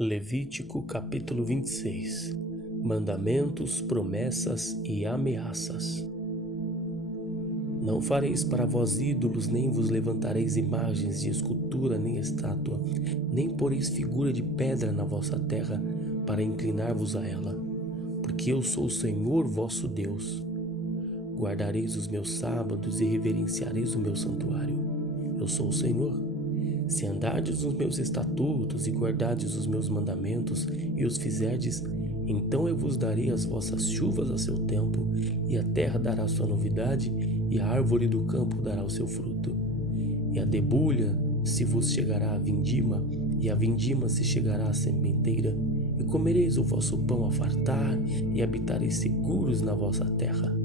Levítico capítulo 26. Mandamentos, promessas e ameaças. Não fareis para vós ídolos, nem vos levantareis imagens de escultura nem estátua, nem poreis figura de pedra na vossa terra, para inclinar-vos a ela, porque eu sou o Senhor vosso Deus. Guardareis os meus sábados e reverenciareis o meu santuário. Eu sou o Senhor. Se andardes nos meus estatutos e guardardes os meus mandamentos e os fizerdes, então eu vos darei as vossas chuvas a seu tempo, e a terra dará sua novidade, e a árvore do campo dará o seu fruto. E a debulha se vos chegará a vindima, e a vindima se chegará à sementeira, e comereis o vosso pão a fartar, e habitareis seguros na vossa terra.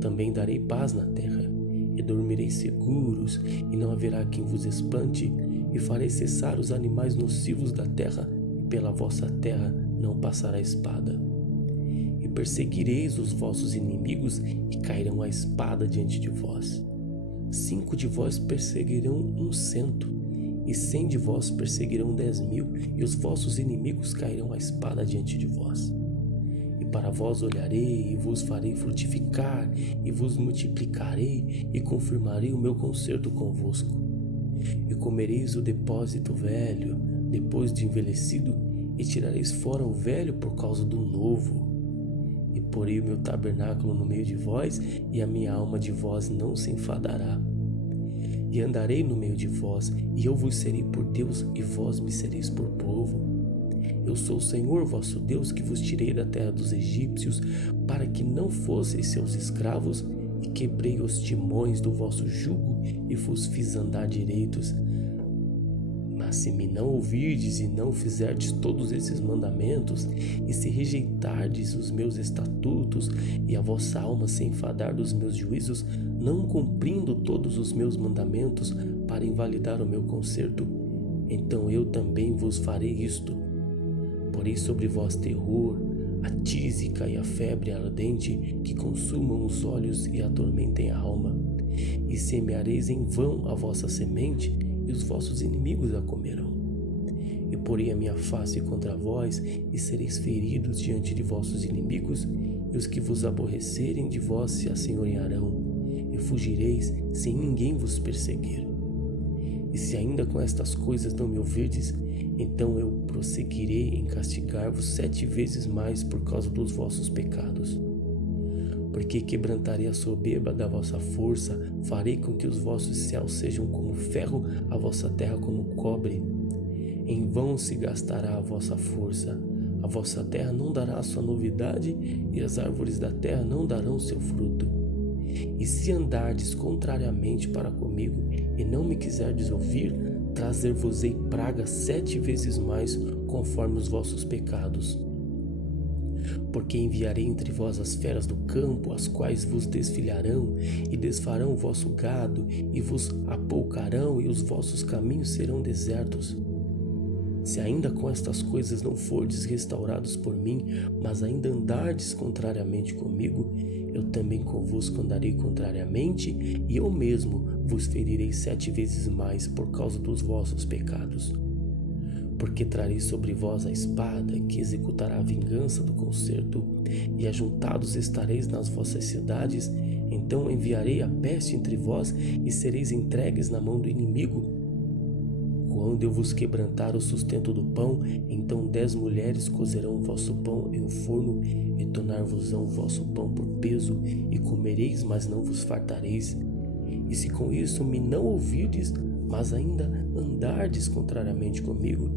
Também darei paz na terra, e dormireis seguros, e não haverá quem vos espante, e farei cessar os animais nocivos da terra, e pela vossa terra não passará espada. E perseguireis os vossos inimigos, e cairão a espada diante de vós. 5 de vós perseguirão 100, e 100 de vós perseguirão 10.000, e os vossos inimigos cairão a espada diante de vós. Para vós olharei e vos farei frutificar, e vos multiplicarei, e confirmarei o meu concerto convosco. E comereis o depósito velho, depois de envelhecido, e tirareis fora o velho por causa do novo. E porei o meu tabernáculo no meio de vós, e a minha alma de vós não se enfadará. E andarei no meio de vós, e eu vos serei por Deus, e vós me sereis por povo. Eu sou o Senhor vosso Deus, que vos tirei da terra dos egípcios, para que não fosseis seus escravos, e quebrei os timões do vosso jugo, e vos fiz andar direitos. Mas se me não ouvirdes e não fizerdes todos esses mandamentos, e se rejeitardes os meus estatutos, e a vossa alma se enfadar dos meus juízos, não cumprindo todos os meus mandamentos para invalidar o meu concerto, então eu também vos farei isto. Porei sobre vós terror, a tísica e a febre ardente, que consumam os olhos e atormentem a alma. E semeareis em vão a vossa semente, e os vossos inimigos a comerão. E porei a minha face contra vós, e sereis feridos diante de vossos inimigos, e os que vos aborrecerem de vós se assenhorearão, e fugireis sem ninguém vos perseguir. E se ainda com estas coisas não me ouvirdes, então eu prosseguirei em castigar-vos 7 vezes mais por causa dos vossos pecados. Porque quebrantarei a soberba da vossa força, farei com que os vossos céus sejam como ferro, a vossa terra como cobre. Em vão se gastará a vossa força, a vossa terra não dará a sua novidade, e as árvores da terra não darão seu fruto. E se andardes contrariamente para comigo, e não me quiserdes ouvir, trazer-vos-ei praga 7 vezes mais, conforme os vossos pecados. Porque enviarei entre vós as feras do campo, as quais vos desfilharão, e desfarão o vosso gado, e vos apoucarão, e os vossos caminhos serão desertos. Se ainda com estas coisas não fordes restaurados por mim, mas ainda andardes contrariamente comigo, eu também convosco andarei contrariamente, e eu mesmo vos ferirei 7 vezes mais por causa dos vossos pecados. Porque trarei sobre vós a espada, que executará a vingança do concerto, e ajuntados estareis nas vossas cidades, então enviarei a peste entre vós, e sereis entregues na mão do inimigo. Quando eu vos quebrantar o sustento do pão, então 10 mulheres cozerão o vosso pão em um forno, e tornar-vos-ão o vosso pão por peso, e comereis, mas não vos fartareis. E se com isso me não ouvirdes, mas ainda andardes contrariamente comigo,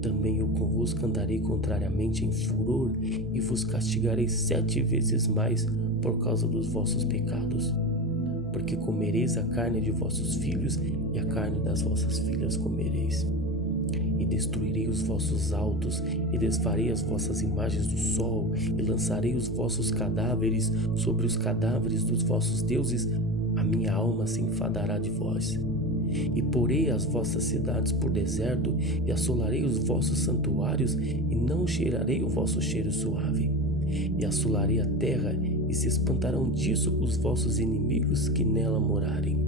também eu convosco andarei contrariamente em furor, e vos castigarei 7 vezes mais por causa dos vossos pecados. Porque comereis a carne de vossos filhos, e a carne das vossas filhas comereis. E destruirei os vossos altos, e desfarei as vossas imagens do sol, e lançarei os vossos cadáveres sobre os cadáveres dos vossos deuses, a minha alma se enfadará de vós. E porei as vossas cidades por deserto, e assolarei os vossos santuários, e não cheirarei o vosso cheiro suave. E assolarei a terra, e se espantarão disso os vossos inimigos que nela morarem.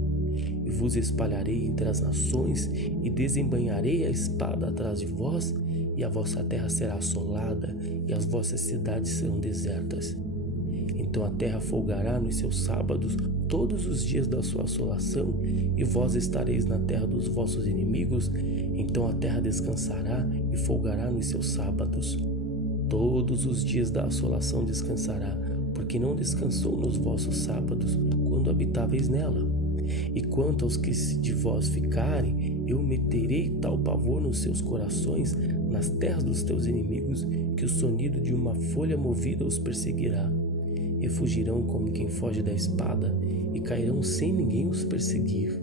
E vos espalharei entre as nações, e desembainharei a espada atrás de vós, e a vossa terra será assolada, e as vossas cidades serão desertas. Então a terra folgará nos seus sábados todos os dias da sua assolação, e vós estareis na terra dos vossos inimigos. Então a terra descansará e folgará nos seus sábados. Todos os dias da assolação descansará, porque não descansou nos vossos sábados, quando habitáveis nela. E quanto aos que de vós ficarem, eu meterei tal pavor nos seus corações, nas terras dos teus inimigos, que o sonido de uma folha movida os perseguirá. E fugirão como quem foge da espada, e cairão sem ninguém os perseguir.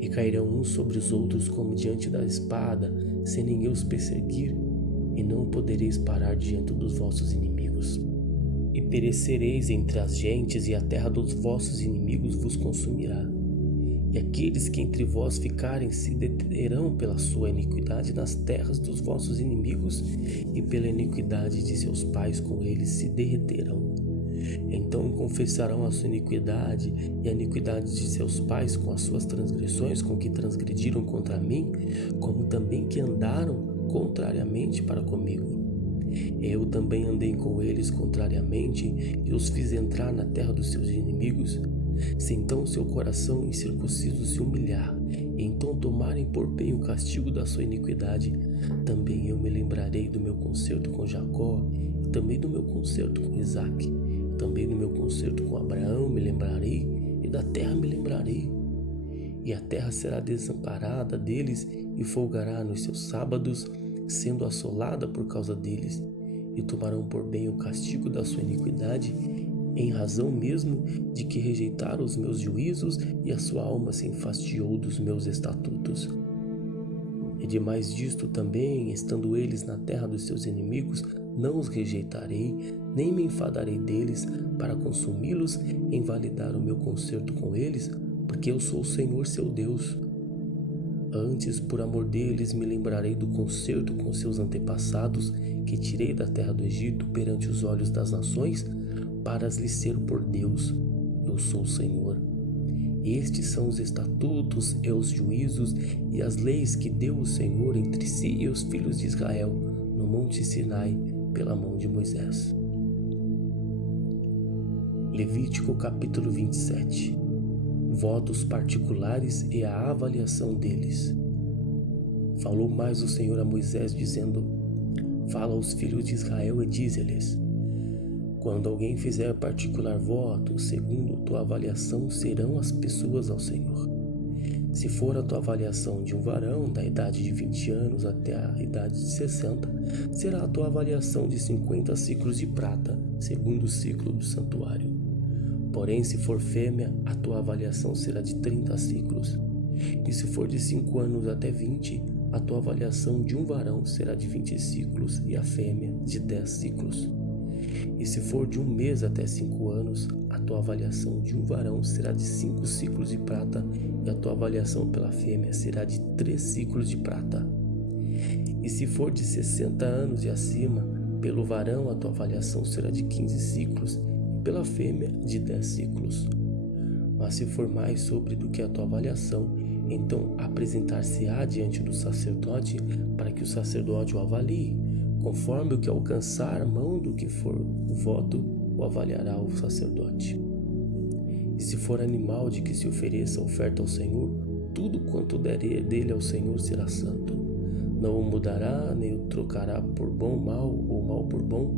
E cairão uns sobre os outros como diante da espada, sem ninguém os perseguir, e não podereis parar diante dos vossos inimigos. E perecereis entre as gentes, e a terra dos vossos inimigos vos consumirá. E aqueles que entre vós ficarem se deterão pela sua iniquidade nas terras dos vossos inimigos, e pela iniquidade de seus pais com eles se derreterão. Então confessarão a sua iniquidade e a iniquidade de seus pais com as suas transgressões, com que transgrediram contra mim, como também que andaram contrariamente para comigo. Eu também andei com eles contrariamente, e os fiz entrar na terra dos seus inimigos. Se então o seu coração incircunciso se humilhar, e então tomarem por bem o castigo da sua iniquidade, também eu me lembrarei do meu concerto com Jacó, e também do meu concerto com Isaque, também do meu concerto com Abraão me lembrarei, e da terra me lembrarei. E a terra será desamparada deles, e folgará nos seus sábados, sendo assolada por causa deles, e tomarão por bem o castigo da sua iniquidade, em razão mesmo de que rejeitaram os meus juízos, e a sua alma se enfastiou dos meus estatutos. E demais disto também, estando eles na terra dos seus inimigos, não os rejeitarei, nem me enfadarei deles, para consumi-los em validar o meu concerto com eles, porque eu sou o Senhor seu Deus. Antes, por amor deles, me lembrarei do concerto com seus antepassados, que tirei da terra do Egito perante os olhos das nações, para lhes ser por Deus. Eu sou o Senhor. Estes são os estatutos e os juízos e as leis que deu o Senhor entre si e os filhos de Israel, no monte Sinai, pela mão de Moisés. Levítico capítulo 27. Votos particulares e a avaliação deles. Falou mais o Senhor a Moisés, dizendo: Fala aos filhos de Israel e dize-lhes: Quando alguém fizer particular voto, segundo tua avaliação serão as pessoas ao Senhor. Se for a tua avaliação de um varão da idade de 20 anos até a idade de 60, será a tua avaliação de 50 ciclos de prata, segundo o ciclo do santuário. Porém, se for fêmea, a tua avaliação será de 30 ciclos. E se for de 5 anos até 20, a tua avaliação de um varão será de 20 ciclos e a fêmea de 10 ciclos. E se for de um mês até 5 anos, a tua avaliação de um varão será de 5 ciclos de prata e a tua avaliação pela fêmea será de 3 ciclos de prata. E se for de 60 anos e acima, pelo varão a tua avaliação será de 15 ciclos e pela fêmea de 10 ciclos. Mas se for mais sobre do que a tua avaliação, então apresentar-se-á diante do sacerdote para que o sacerdote o avalie. Conforme o que alcançar a mão do que for o voto, o avaliará o sacerdote. E se for animal de que se ofereça oferta ao Senhor, tudo quanto der dele ao Senhor será santo. Não o mudará, nem o trocará por bom mal ou mal por bom.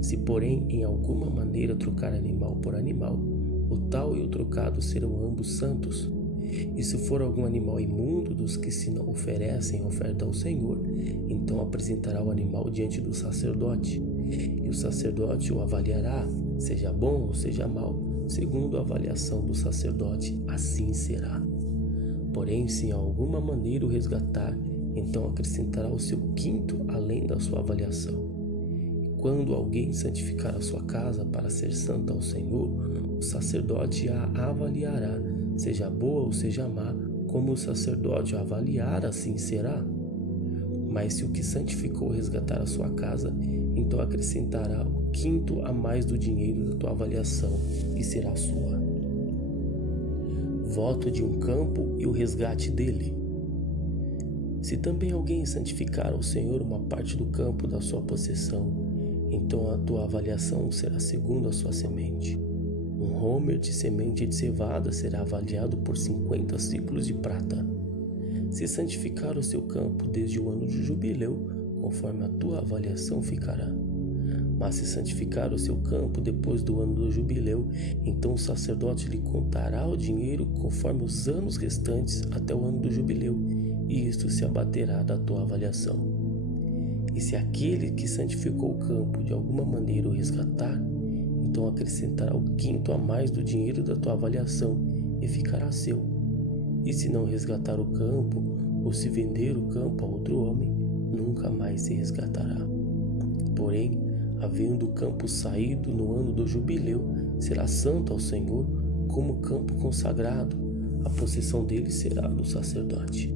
Se, porém, em alguma maneira trocar animal por animal, o tal e o trocado serão ambos santos. E se for algum animal imundo dos que se não oferecem oferta ao Senhor, então apresentará o animal diante do sacerdote. E o sacerdote o avaliará, seja bom ou seja mau, segundo a avaliação do sacerdote, assim será. Porém, se em alguma maneira o resgatar, então acrescentará o seu quinto além da sua avaliação. E quando alguém santificar a sua casa para ser santa ao Senhor, o sacerdote a avaliará, seja boa ou seja má, como o sacerdote a avaliar, assim será. Mas se o que santificou resgatar a sua casa, então acrescentará o quinto a mais do dinheiro da tua avaliação, e será sua. voto de um campo e o resgate dele. Se também alguém santificar ao Senhor uma parte do campo da sua possessão, então a tua avaliação será segundo a sua semente. Um homer de semente de cevada será avaliado por 50 ciclos de prata. Se santificar o seu campo desde o ano de jubileu, conforme a tua avaliação ficará. Mas se santificar o seu campo depois do ano do jubileu, então o sacerdote lhe contará o dinheiro conforme os anos restantes até o ano do jubileu, e isto se abaterá da tua avaliação. E se aquele que santificou o campo de alguma maneira o resgatar, então acrescentará o quinto a mais do dinheiro da tua avaliação e ficará seu. E se não resgatar o campo, ou se vender o campo a outro homem, nunca mais se resgatará. Porém, havendo o campo saído no ano do jubileu, será santo ao Senhor como campo consagrado, a possessão dele será do sacerdote.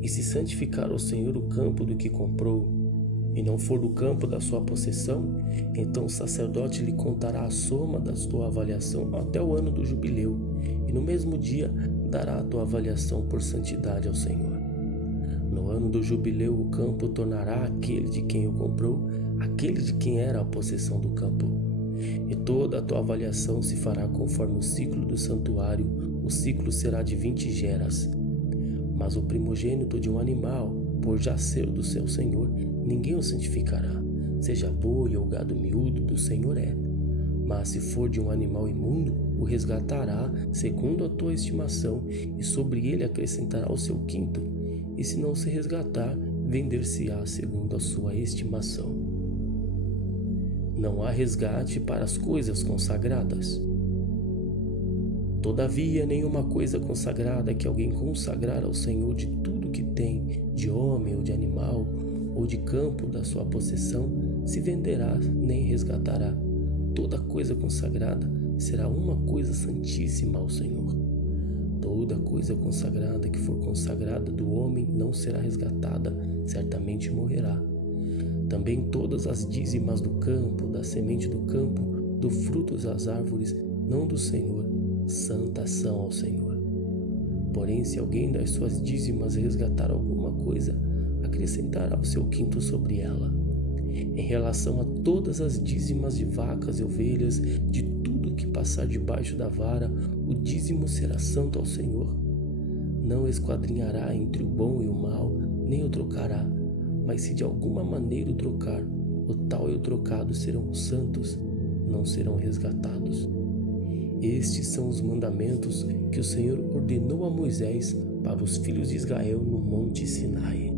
E se santificar ao Senhor o campo do que comprou, e não for do campo da sua possessão, então o sacerdote lhe contará a soma da tua avaliação até o ano do jubileu, e no mesmo dia dará a tua avaliação por santidade ao Senhor. No ano do jubileu o campo tornará aquele de quem o comprou, aquele de quem era a possessão do campo. E toda a tua avaliação se fará conforme o ciclo do santuário, o ciclo será de 20 geras. Mas o primogênito de um animal, por já ser do seu senhor, ninguém o santificará, seja boi ou gado miúdo, do Senhor é. Mas se for de um animal imundo, o resgatará segundo a tua estimação, e sobre ele acrescentará o seu quinto, e se não se resgatar, vender-se-á segundo a sua estimação. Não há resgate para as coisas consagradas. Todavia, nenhuma coisa consagrada que alguém consagrar ao Senhor de tudo que tem, de homem ou de animal, ou de campo da sua possessão, se venderá nem resgatará. Toda coisa consagrada será uma coisa santíssima ao Senhor. Toda coisa consagrada que for consagrada do homem não será resgatada, certamente morrerá. Também todas as dízimas do campo, da semente do campo, do fruto das árvores, não do Senhor, santas são ao Senhor. Porém, se alguém das suas dízimas resgatar alguma coisa, acrescentará o seu quinto sobre ela. Em relação a todas as dízimas de vacas e ovelhas, de tudo que passar debaixo da vara, o dízimo será santo ao Senhor. Não esquadrinhará entre o bom e o mal, nem o trocará, mas se de alguma maneira o trocar, o tal e o trocado serão santos, não serão resgatados. Estes são os mandamentos que o Senhor ordenou a Moisés para os filhos de Israel no monte Sinai.